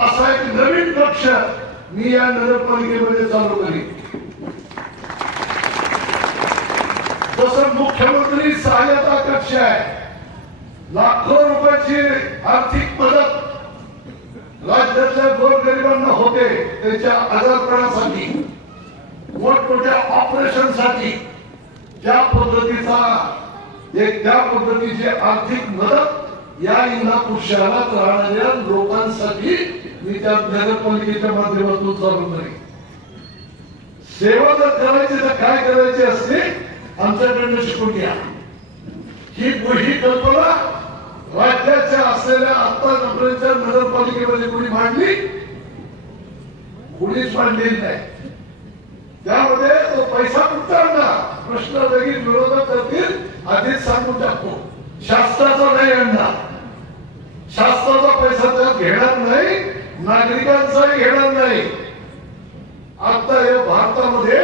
असा एक नवीन कक्ष मी या नगरपालिकेमध्ये चालू करीन. जसं मुख्यमंत्री सहाय्यता कक्ष आहे लाखो रुपयाची आर्थिक मदत राज्यातल्या गोरगरिबांना होते त्यांच्या आजारपणासाठी मोठमोठ्या ऑपरेशनसाठी त्या पद्धतीचा एक त्या पद्धतीची आर्थिक मदत या इंदापूर शहरात राहणाऱ्या लोकांसाठी मी त्या नगरपालिकेच्या माध्यमातून चालू करेन सेवा जर करायची तर काय करायची असते आमच्याकडनं शिकून घ्या. ही ही कल्पना राज्याच्या असलेल्या आतापर्यंतच्या नगरपालिकेमध्ये कोणी मांडली? कोणीच मांडलेली नाही. त्यामध्ये तो पैसा कुठचा आणणार? प्रश्न लगेच विरोधक करतील आधीच सांगून टाकतो. शास्त्राचा नाही आणणार. शास्त्राचा पैसा त्यात घेणार नाही. नागरिकांचाही घेणार नाही. आता या भारतामध्ये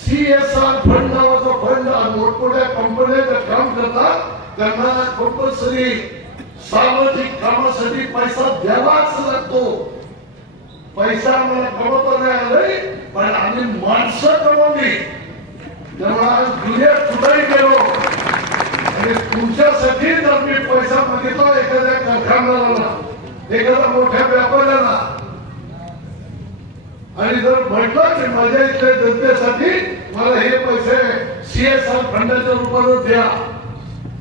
सीएसआर फंड नावाचा फंड मोठमोठ्या कंपन्या ज्या काम करतात. त्यांना कंपल्सरी सामाजिक कामासाठी पैसा द्यावाच लागतो. पैसा आम्हाला कमवता नाही आलाय पण आम्ही माणसं कमवली. त्यामुळे आज दुनिया कुठेही गेलो आणि तुमच्यासाठी आम्ही मी पैसा मागितला एखाद्या कारखानदाराला एखादा मोठ्या व्यापाऱ्याला आणि जर म्हटलं की माझ्या इथल्या जनतेसाठी मला हे पैसे सीएसआर फंडाच्या रूपानं द्या.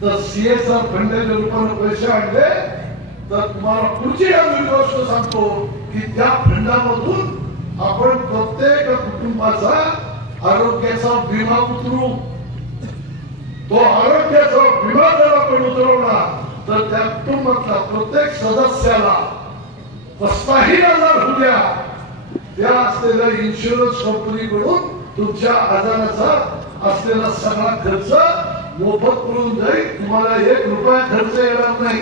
तर सीएसआर फंडाच्या रूपानं पैसे आणले तर तुम्हाला पुढची अजून गोष्ट सांगतो की त्या फंडामधून आपण प्रत्येक कुटुंबाचा आरोग्याचा विमा उतरू. तो आरोग्याचा विमा जर आपण उतरवला तर त्या कुटुंबातला प्रत्येक सदस्याला कसलाही आजार होऊ द्या. त्या असलेल्या इन्शुरन्स कंपनीकडून तुमच्या आजाराचा असलेला सगळा खर्च मोफत करून जाईल तुम्हाला एक रुपया खर्च येणार नाही.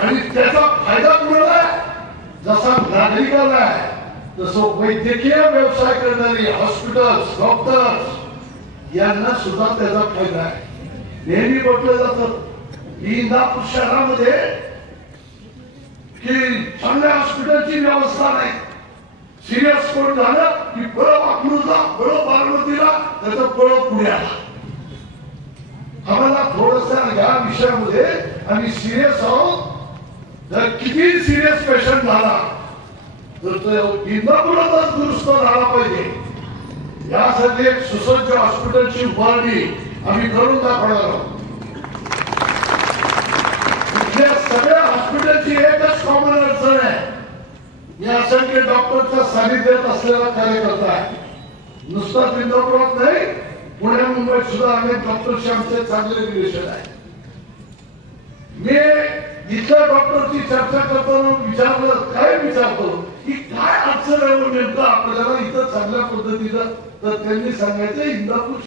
आणि त्याचा फायदा कुणाला जसा नागरिकाला आहे तसं वैद्यकीय व्यवसाय करणारी हॉस्पिटल्स डॉक्टर्स यांना सुद्धा त्याचा फायदा आहे. नेहमी म्हटलं जातं की इंदापूर शहरामध्ये की चांगल्या हॉस्पिटलची व्यवस्था नाही. सिरियस कोण झालं की पळ वाकलूला पळ बारामतीला त्याचं फळ पुढे आला. आम्हाला थोडस या विषयामध्ये आम्ही सिरियस आहोत. जर किती सिरियस पेशंट झाला तर तो इंदापुरातच दुरुस्त झाला पाहिजे. यासाठी एक सुसज्ज हॉस्पिटलची उभारणी आम्ही करून दाखवणार आहोत. सगळ्या हॉस्पिटलची एकच कॉमन अडचण आहे. या असंख्य डॉक्टरच्या सानिध्यात असलेला कार्यकर्ता आहे. नुसता इंदापुरात नाही पुणे मुंबईत सुद्धा अनेक डॉक्टरशी आमचे चांगले रिलेशन आहे. मी इथल्या डॉक्टरची चर्चा करताना विचारलं काय विचारतो? की काय अडचण आहे नेमकं आपल्याला इथं चांगल्या पद्धतीनं तर त्यांनी सांगायचं इंदापूर